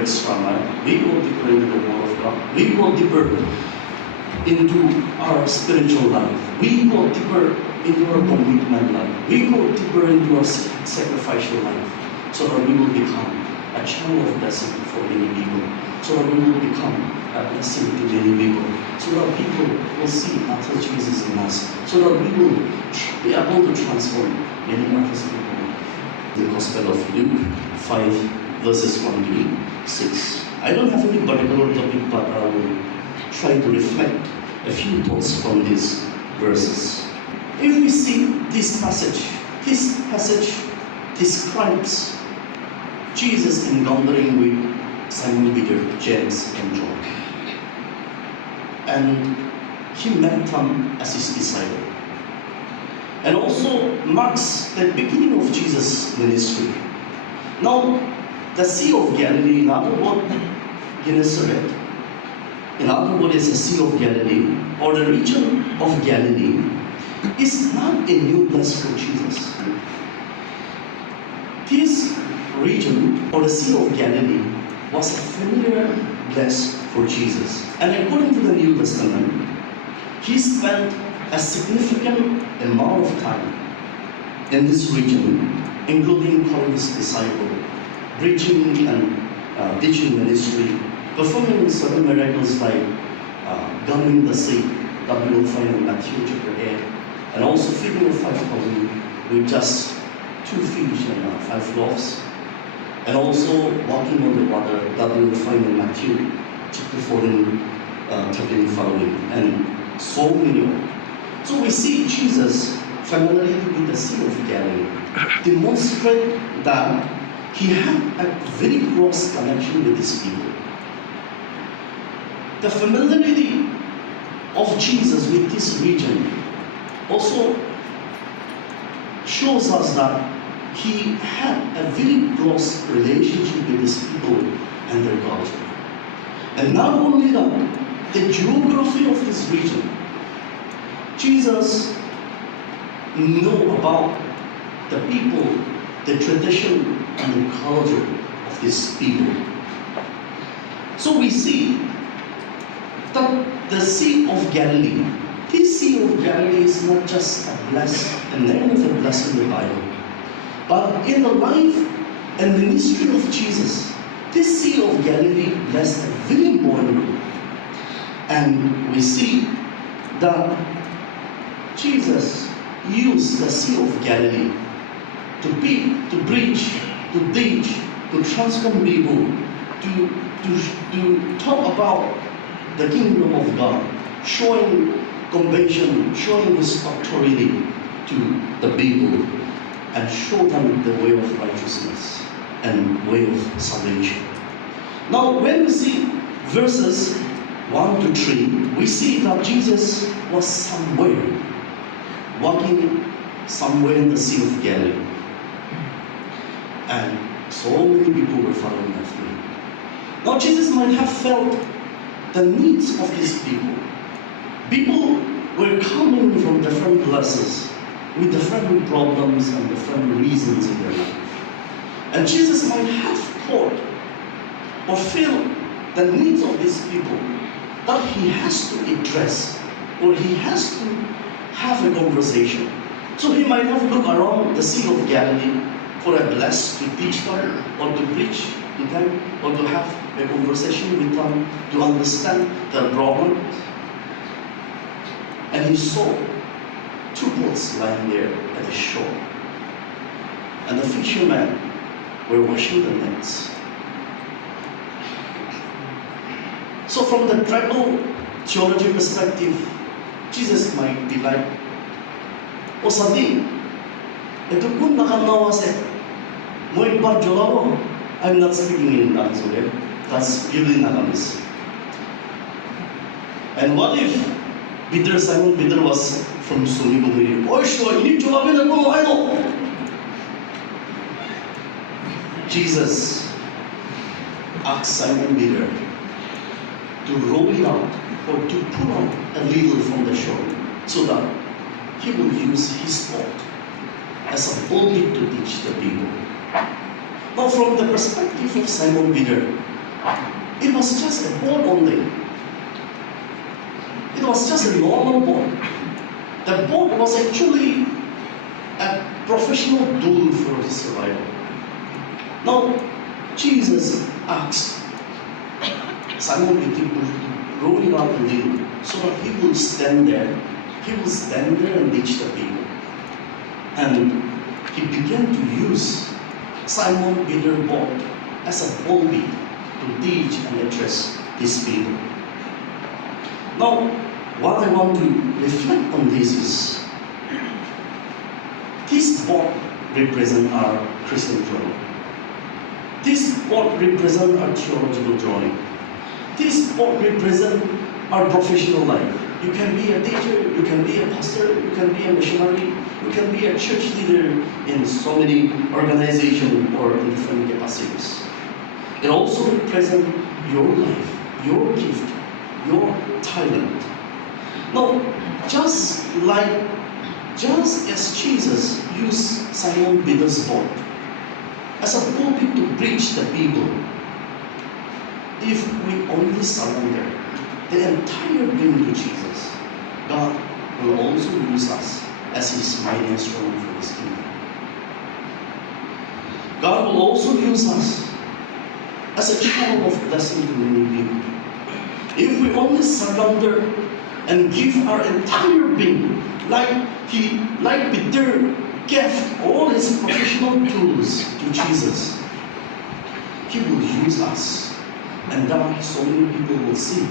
extra mile. We go deeper into the Word of God. We go deeper into our spiritual life. We go deeper into our commitment life. We go deeper into our sacrificial life, so that we will become a channel of blessing for many people, so that we will become a blessing to many people, so that people will see after Jesus in us, so that we will be able to transform many others people. The Gospel of Luke 5 verses 1 to 6. I don't have any particular topic, but I will try to reflect a few thoughts from these verses. If we see this passage describes Jesus encountering with Simon Peter, James, and John. And he met them as his disciple. And also marks the beginning of Jesus' ministry. Now, the Sea of Galilee, in other words, Gennesaret, in other words, is the Sea of Galilee, or the region of Galilee, is not a new place for Jesus. This region, or the Sea of Galilee, was a familiar place for Jesus. And according to the New Testament, he spent a significant amount of time in this region, including calling his disciples, preaching and teaching ministry, performing certain miracles like calming the sick, that we will find in Matthew chapter 8, and also feeding the 5,000 with just 2 fish and 5 loaves, and also walking on the water, that we will find in Matthew chapter 14, 13 following, and so many more. So we see Jesus familiarity with the Sea of Galilee demonstrate that he had a very close connection with his people. The familiarity of Jesus with this region also shows us that he had a very close relationship with his people and their culture. And not only that, the geography of this region, Jesus knew about the people, the tradition, and the culture of these people. So we see that the Sea of Galilee, this Sea of Galilee is not just a name of a blessed in the Bible, but in the life and ministry of Jesus, this Sea of Galilee plays a very important role. And we see that Jesus used the Sea of Galilee to preach, to teach, to transform people, to talk about the kingdom of God, showing compassion, showing his authority to the people, and show them the way of righteousness and way of salvation. Now, when we see verses 1 to 3, we see that Jesus was somewhere, walking somewhere in the Sea of Galilee. And so many people were following after him. Now, Jesus might have felt the needs of these people. People were coming from different places with different problems and different reasons in their life. And Jesus might have thought or feel the needs of these people that he has to address, or he has to have a conversation. So he might have looked around the Sea of Galilee for a bless to teach them, or to preach to them, or to have a conversation with them, to understand their problems. And he saw 2 boats lying there at the shore. And the fishermen were washing the nets. So from the tribal theology perspective, Jesus might be like, "O Sadi, ito kung nakanawaset, mo ibar jolawo." I'm not speaking in tongues, okay? That's purely Nagamis. And what if Simon Peter was from Sumibumiri? "Oh, sure, you need to love it, I know." Jesus asked Simon Peter to roll it out, or to pull out a little from the shore, so that he will use his boat as a pulpit to teach the people. Now, from the perspective of Simon Peter, It was just a boat only. It was just a normal boat. The boat was actually a professional tool for his survival. Now, Jesus asked Simon Peter to row it out a little so that he will stand there. He will stand there and teach the people. And he began to use Simon Peter's boat as a pulpit to teach and address his people. Now, what I want to reflect on this is, this boat represents our Christian journey. This boat represents our theological journey. This boat represents our professional life. You can be a teacher, you can be a pastor, you can be a missionary, you can be a church leader in so many organizations or in different capacities. It also represents your life, your gift, your talent. Now, just as Jesus used Simon Peter's boat as a pulpit to preach the people, if we only surrender the entire being to Jesus, God will also use us as His mighty instrument for His kingdom. God will also use us as a channel of blessing to many people. If we only surrender and give our entire being, like Peter gave all his professional tools to Jesus, He will use us, and then so many people will see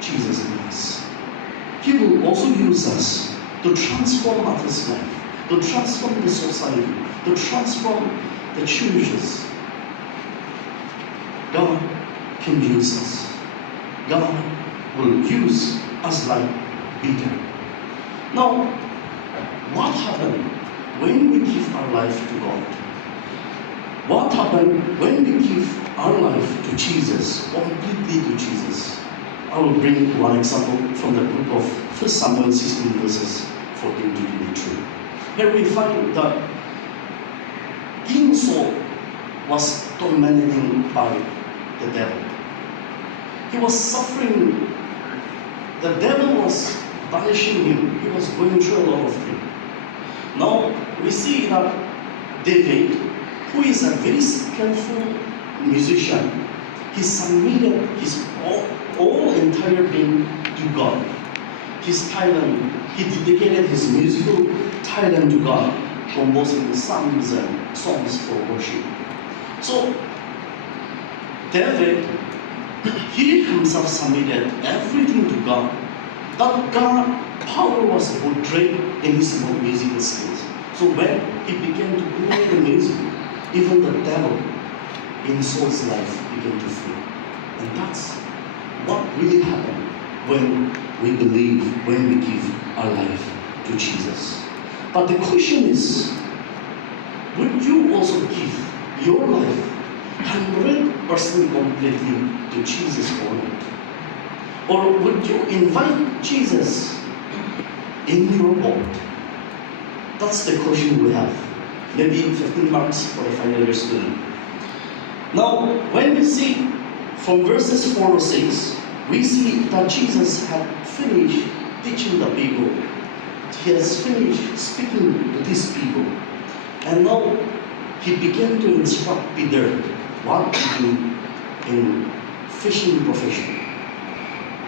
Jesus in us. He will also use us to transform others' life, to transform the society, to transform the churches. God can use us. God will use us like Peter. Now, what happened when we give our life to God? What happened when we give our life to Jesus, completely to Jesus? I will bring one example from the book of 1 Samuel 16 verses 14 to 23. Here we find that King Saul was tormented by the devil. He was suffering. The devil was punishing him. He was going through a lot of things. Now we see that David, who is a very skillful musician, he submitted his all entire being to God. His talent, he dedicated his musical talent to God, composing psalms and songs for worship. So David, he himself submitted everything to God. That God's power was portrayed in his musical skills. So when he began to play the music, even the devil in Saul's life began to flee. And that's what really happened when we believe, when we give our life to Jesus. But the question is, would you also give your life 100% completely to Jesus or not? Or would you invite Jesus in your boat? That's the question we have. Maybe 15 marks for a final year student. Now, when we see from verses 4 to 6, we see that Jesus had finished teaching the people. He has finished speaking to these people. And now he began to instruct Peter what to do in fishing profession.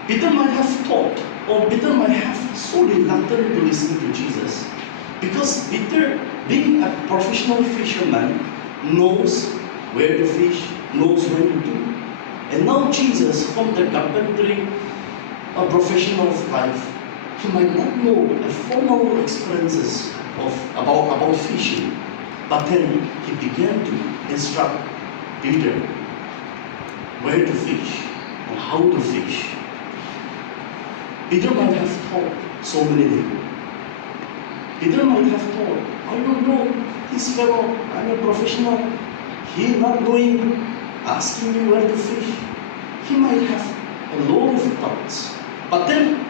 Peter might have thought, or Peter might have so reluctant to listen to Jesus, because Peter, being a professional fisherman, knows where to fish, knows when to do. And now Jesus, from the carpentry, a professional of life, he might not know the formal experiences about fishing, but then he began to instruct Peter where to fish and how to fish. Peter might have thought so many things. Peter might have thought, I don't know, this fellow, I'm a professional, he not knowing, asking me where to fish. He might have a lot of thoughts. But then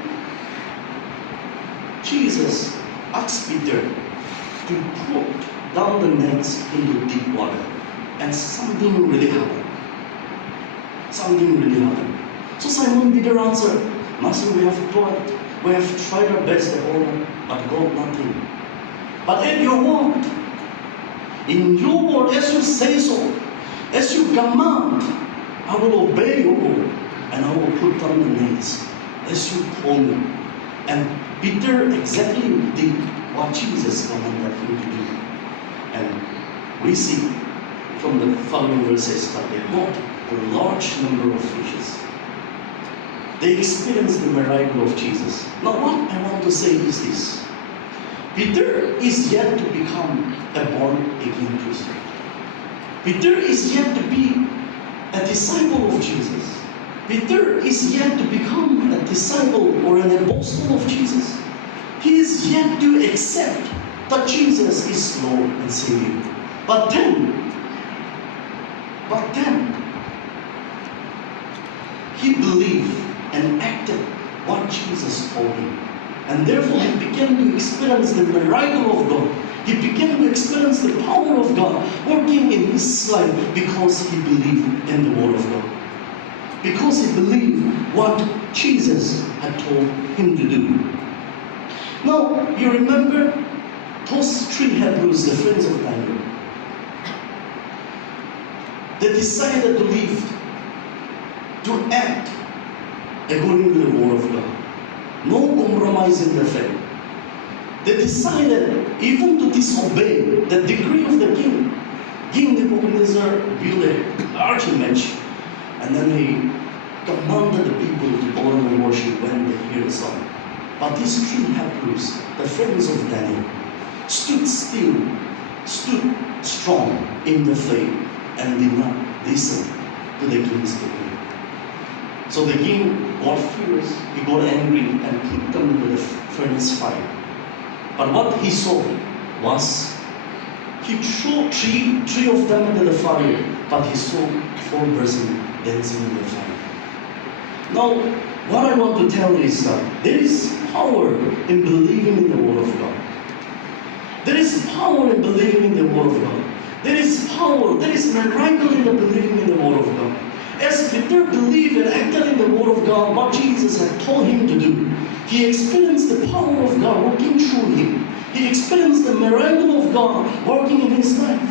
Jesus asked Peter to put down the nets into deep water, and something really happened. something really happened. So Simon Peter answered, Master, we have tried our best at all, but got nothing. But at your word, in your word, as you say so, as you command, I will obey your word, and I will put down the nets, as you told me. And Peter exactly did what Jesus commanded him to do. And we see from the following verses that they caught a large number of fishes. They experienced the miracle of Jesus. Now what I want to say is this. Peter is yet to become a born-again Christian. Peter is yet to be a disciple of Jesus. Peter is yet to become a disciple or an apostle of Jesus. He is yet to accept that Jesus is Lord and Savior. But then, he believed and acted what Jesus told him. And therefore he began to experience the miracle of God. He began to experience the power of God working in his life because he believed in the Word of God. Because he believed what Jesus had told him to do. Now, you remember those three Hebrews, the friends of Daniel. They decided to live, to act according to the Word of God. No compromise in their faith. They decided even to disobey the decree of the king. King Nebuchadnezzar built a large image, and then he commanded the people to bow down and worship when they hear the song. But these three Hebrews, the friends of Daniel, stood still, stood strong in the faith, and did not listen to the king's decree. So the king got furious, he got angry, and put them into the furnace fire. But what he saw was, he threw three of them into the fire, but he saw 4 persons dancing in the fire. Now, what I want to tell is that there is power in believing in the Word of God. There is power in believing in the Word of God. There is power, there is miracle in the believing in the Word of God. As Peter believed and acted in the Word of God, what Jesus had told him to do, he experienced the power of God working through him. He experienced the miracle of God working in his life.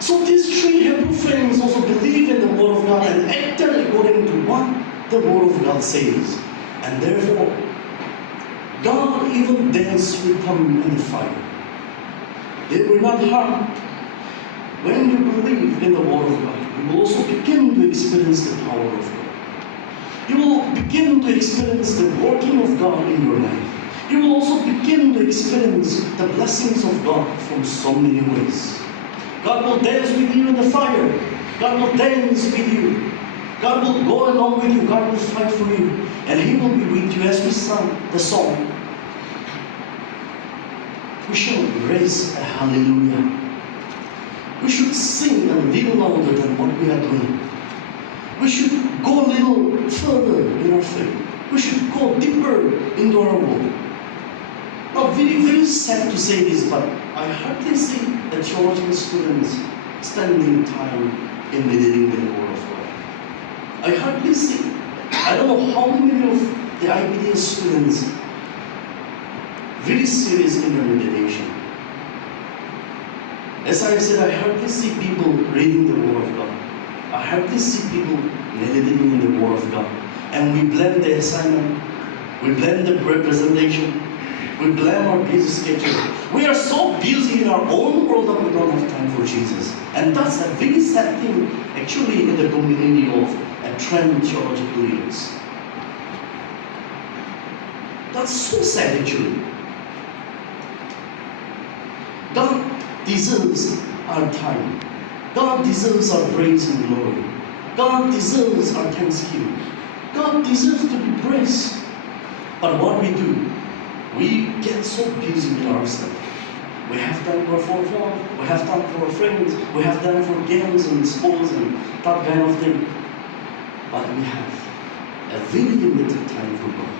So these three Hebrew friends also believed in the Word of God and acted according to what the Word of God says. And therefore, God even danced with them in the fire. They were not harmed. When you believe in the Word of God, you will also begin to experience the power of God. You will begin to experience the working of God in your life. You will also begin to experience the blessings of God from so many ways. God will dance with you in the fire. God will dance with you. God will go along with you. God will fight for you. And He will be with you as we sing the song. We should raise a hallelujah. We should sing a little louder than what we are doing. We should go a little further in our faith. We should go deeper into our world. Now, very, very sad to say this, but I hardly see the theological students spending time in meditating the Word of God. I hardly see. I don't know how many of the IBDS students very serious in their meditation. As I said, I hardly see people reading the Word of God. I hardly see people meditating in the Word of God. And we blame the assignment. We blame the presentation. We blame our busy schedule. We are so busy in our own world that we don't have time for Jesus. And that's a very sad thing, actually, in the community of trained theological leaders. That's so sad, actually. God deserves our time. God deserves our praise and glory. God deserves our thanksgiving. God deserves to be praised. But what we do, we get so busy with ourselves. We have time for fun, we have time for friends, we have time for games and sports and that kind of thing. But we have a very limited time for God.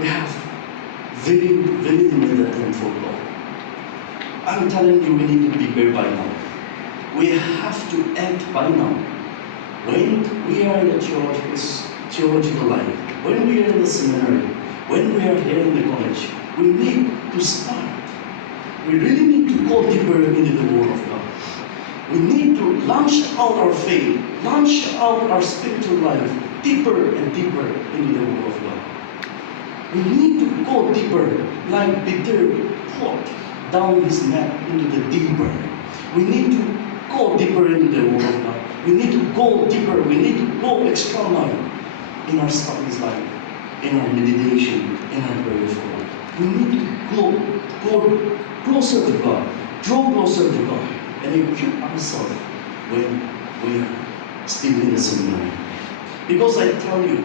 We have very, very limited time for God. I'm telling you, we need to prepare by now. we have to act by now. When we are in the theological life, when we are in the seminary, when we are here in the college, we need to start. We really need to go deeper into the Word of God. We need to launch out our faith, launch out our spiritual life deeper and deeper into the Word of God. We need to go deeper, like Peter poured down his net into the deeper. We need to go deeper into the Word of God. We need to go deeper. We need to go extra mile in our studies life, in our meditation, in our prayer for God. We need to go closer to God, draw closer to God, and equip ourselves when we are still in the seminary. Because I tell you,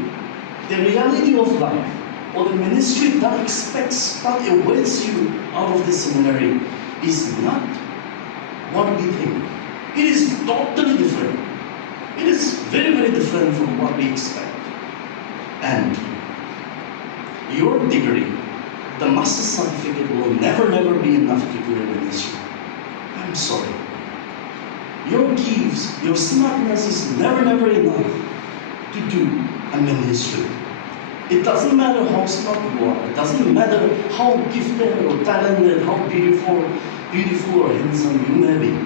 the reality of life, or the ministry that expects, that awaits you out of the seminary, is not what we think. It is totally different. It is very, very different from what we expect. And your degree, the master's certificate, will never be enough to do a ministry. I'm sorry. Your gifts, your smartness is never enough to do a ministry. It doesn't matter how smart you are. It doesn't matter how gifted or talented, how beautiful or handsome you may be.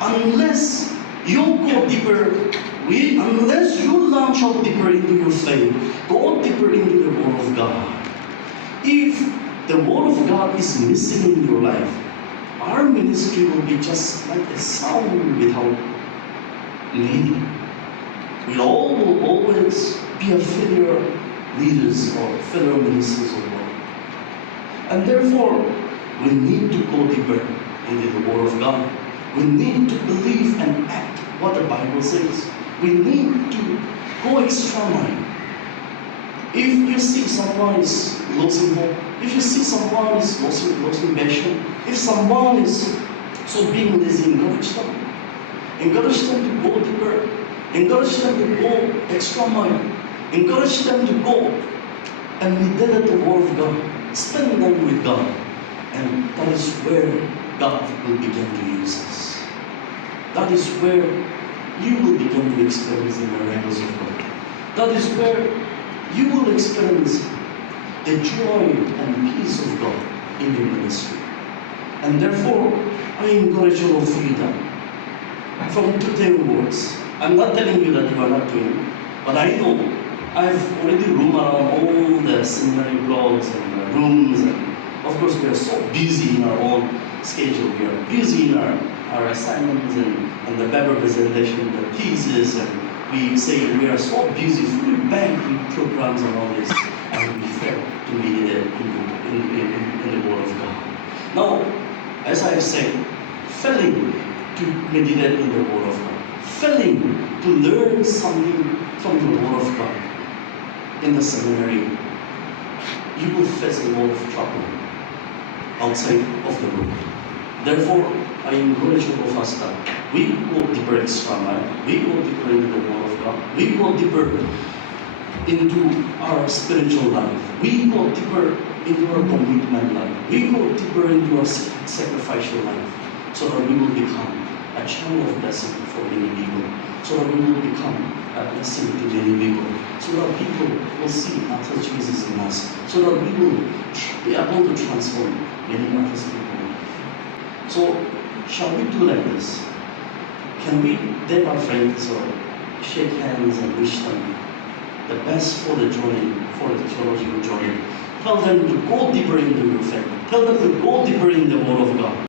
Unless you go deeper, unless you launch out deeper into your faith, go deeper into the Word of God. If the Word of God is missing in your life, our ministry will be just like a sound without meaning. We all will always be a failure leaders or fellow ministers of God. And therefore, we need to go deeper into the Word of God. We need to believe and act what the Bible says. We need to go extra mile. If you see someone is losing hope, if you see someone is losing passion, if someone is so being lazy, encourage them. Encourage them to go deeper. Encourage them to go extra mile. Encourage them to go and meditate the Word of God. Spend time with God. And that is where God will begin to use us. That is where you will begin to experience the miracles of God. That is where you will experience the joy and peace of God in your ministry. And therefore, I encourage all of you that from today onwards, I'm not telling you that you are not doing it, but I know I've already roamed around all the seminary blogs and the rooms, and of course we are so busy in our own schedule. We are busy in our assignments and the paper presentation, the thesis, and we say we are so busy, fully banked with programs and all this, and we fail to meditate in the Word of God. Now, as I have said, failing to meditate in the Word of God, failing to learn something from the Word of God in the seminary, you will face a lot of trouble outside of the room. Therefore, I encourage all of us that we go deeper extra mile, we go deeper into the Word of God, we go deeper into our spiritual life, we go deeper into our commitment life, we go deeper into our sacrificial life, so that we will become a channel of blessing for many people, so that we will become a blessing to many people, so that people will see after Jesus in us, so that we will be able to transform many others people. So, shall we do like this? Can we date our friends or shake hands and wish them the best for the journey, for the theological journey? Tell them to go deeper into your faith. Tell them to go deeper in the Word of God.